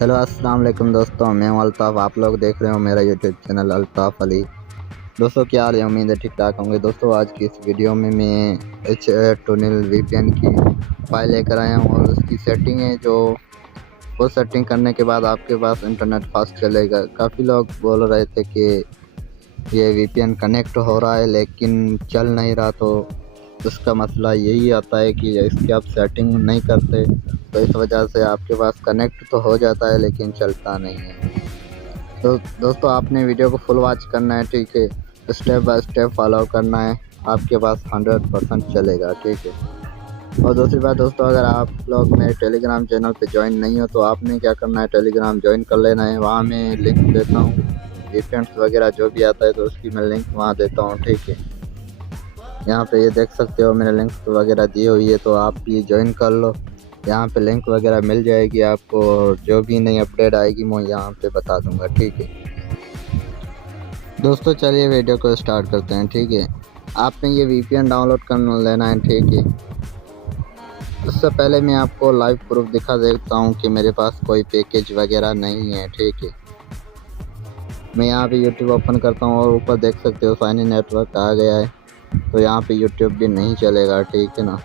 Hello अस्सलाम वालेकुम दोस्तों, मैं हूं अल्ताफ़। आप लोग देख रहे हो मेरा यूट्यूब चैनल अल्ताफ़ अली। दोस्तों क्या हाल है, उम्मीद है ठीक ठाक होंगे। दोस्तों आज की इस वीडियो में मैं टनल वीपीएन की फाइल लेकर आया हूं और उसकी सेटिंग है जो वो सेटिंग करने के बाद आपके पास इंटरनेट फास्ट चलेगा। काफ़ी लोग बोल रहे थे कि ये वीपीएन कनेक्ट हो रहा है लेकिन चल नहीं रहा, तो उसका मसला यही आता है कि इसकी आप सेटिंग नहीं करते, तो इस वजह से आपके पास कनेक्ट तो हो जाता है लेकिन चलता नहीं है। तो दोस्तों आपने वीडियो को फुल वॉच करना है, ठीक है, स्टेप बाय स्टेप फॉलो करना है, आपके पास 100% चलेगा, ठीक है। और दूसरी बात दोस्तों, अगर आप लोग मेरे टेलीग्राम चैनल पे ज्वाइन नहीं हो तो आपने क्या करना है, टेलीग्राम ज्वाइन कर लेना है। वहाँ मैं लिंक देता हूँ, वीकेंड्स वगैरह जो भी आता है तो उसकी मैं लिंक वहाँ देता हूँ, ठीक है। यहाँ पे ये देख सकते हो मैंने लिंक वगैरह दी हुई है, तो आप ये ज्वाइन कर लो। यहाँ पे लिंक वगैरह मिल जाएगी आपको, जो भी नई अपडेट आएगी मैं यहाँ पे बता दूंगा, ठीक है। दोस्तों चलिए वीडियो को स्टार्ट करते हैं, ठीक है। आपने ये वीपीएन डाउनलोड कर लेना है, ठीक है। उससे पहले मैं आपको लाइव प्रूफ दिखा देता हूँ कि मेरे पास कोई पैकेज वगैरह नहीं है, ठीक है। मैं यहाँ पे यूट्यूब ओपन करता हूँ और ऊपर देख सकते हो साइन इन नेटवर्क आ गया है, तो यहाँ पे यूट्यूब भी नहीं चलेगा, ठीक है ना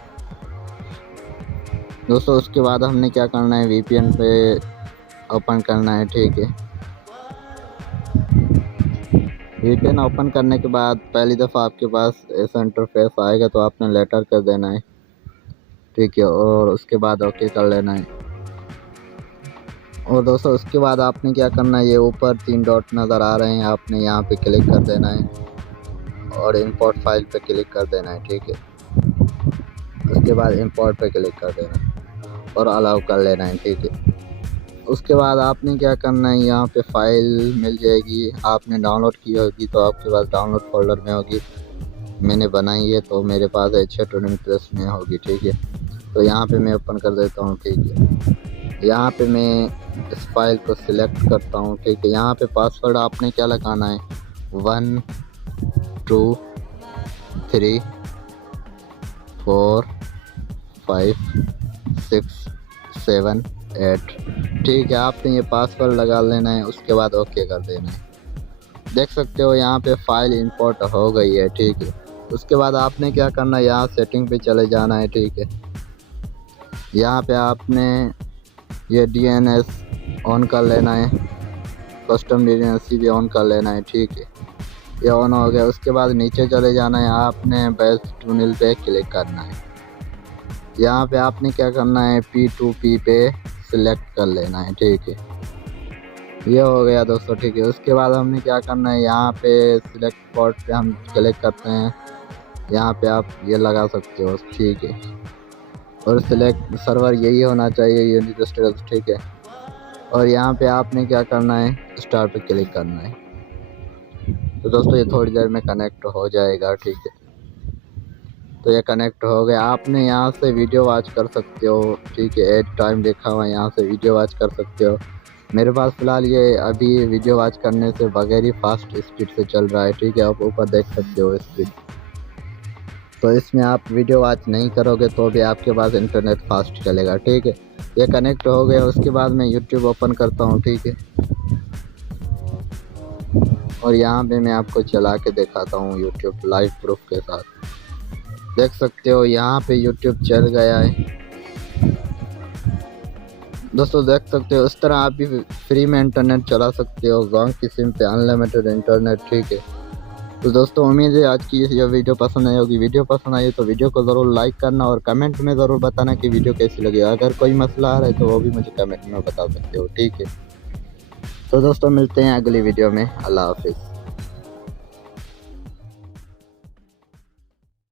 दोस्तों। उसके बाद हमने क्या करना है, वीपीएन पे ओपन करना है, ठीक है। वीपीएन ओपन करने के बाद पहली दफ़ा आपके पास ऐसा इंटरफेस आएगा, तो आपने लेटर कर देना है, ठीक है, और उसके बाद ओके कर लेना है। और दोस्तों उसके बाद आपने क्या करना है, ये ऊपर 3 डॉट नज़र आ रहे हैं, आपने यहाँ पे क्लिक कर देना है और इंपोर्ट फाइल पे क्लिक कर देना है, ठीक है। उसके बाद इंपोर्ट पे क्लिक कर देना है और अलाउ कर लेना है, ठीक है। उसके बाद आपने क्या करना है, यहाँ पे फाइल मिल जाएगी, आपने डाउनलोड की होगी तो आपके पास डाउनलोड फोल्डर में होगी। मैंने बनाई है तो मेरे पास H2N+ में होगी, ठीक है। तो यहाँ पे मैं ओपन कर देता हूँ, ठीक है। यहाँ पे मैं इस फाइल को सिलेक्ट करता हूँ, ठीक है। यहाँ पे पासवर्ड आपने क्या लगाना है, 1 2 3 4 5 6 7 8, ठीक है। आपने ये पासवर्ड लगा लेना है, उसके बाद ओके कर देना है। देख सकते हो यहाँ पे फाइल इंपोर्ट हो गई है, ठीक है। उसके बाद आपने क्या करना है, यहाँ सेटिंग पे चले जाना है, ठीक है। यहाँ पे आपने ये DNS ऑन कर लेना है, कस्टम DNS भी ऑन कर लेना है, ठीक है। ये ऑन हो गया। उसके बाद नीचे चले जाना है, आपने बेस्ट टनल पे क्लिक करना है। यहाँ पे आपने क्या करना है, P2P पे सिलेक्ट कर लेना है, ठीक है। ये हो गया दोस्तों, ठीक है। उसके बाद हमने क्या करना है, यहाँ पे सिलेक्ट पोर्ट पे हम क्लिक करते हैं, यहाँ पे आप ये लगा सकते हो, ठीक है। और सिलेक्ट सर्वर यही होना चाहिए, यूनिवर्सल, ठीक है। और यहाँ पे आपने क्या करना है, स्टार्ट पे क्लिक करना है। तो दोस्तों ये थोड़ी देर में कनेक्ट हो जाएगा, ठीक है। तो ये कनेक्ट हो गया। आपने यहाँ से वीडियो वॉच कर सकते हो, ठीक है। एट टाइम देखा हुआ, यहाँ से वीडियो वॉच कर सकते हो। मेरे पास फ़िलहाल ये अभी वीडियो वॉच करने से बगैर ही फास्ट स्पीड से चल रहा है, ठीक है। आप ऊपर देख सकते हो स्पीड। तो इसमें आप वीडियो वॉच नहीं करोगे तो भी आपके पास इंटरनेट फास्ट चलेगा, ठीक है। ये कनेक्ट हो गया। उसके बाद मैं यूट्यूब ओपन करता हूँ, ठीक है। और यहाँ पे मैं आपको चला के दिखाता हूँ यूट्यूब लाइव प्रूफ के साथ। देख सकते हो यहाँ पे यूट्यूब चल गया है दोस्तों, देख सकते हो। इस तरह आप भी फ्री में इंटरनेट चला सकते हो, गाँव की सिम पे अनलिमिटेड इंटरनेट, ठीक है। तो दोस्तों उम्मीद है आज की ये वीडियो पसंद आई होगी। वीडियो पसंद आई तो वीडियो को ज़रूर लाइक करना और कमेंट में ज़रूर बताना कि वीडियो कैसी लगी। अगर कोई मसला आ रहा है तो वो भी मुझे कमेंट में बता सकते हो, ठीक है। तो दोस्तों मिलते हैं अगली वीडियो में। अल्लाह हाफिज़।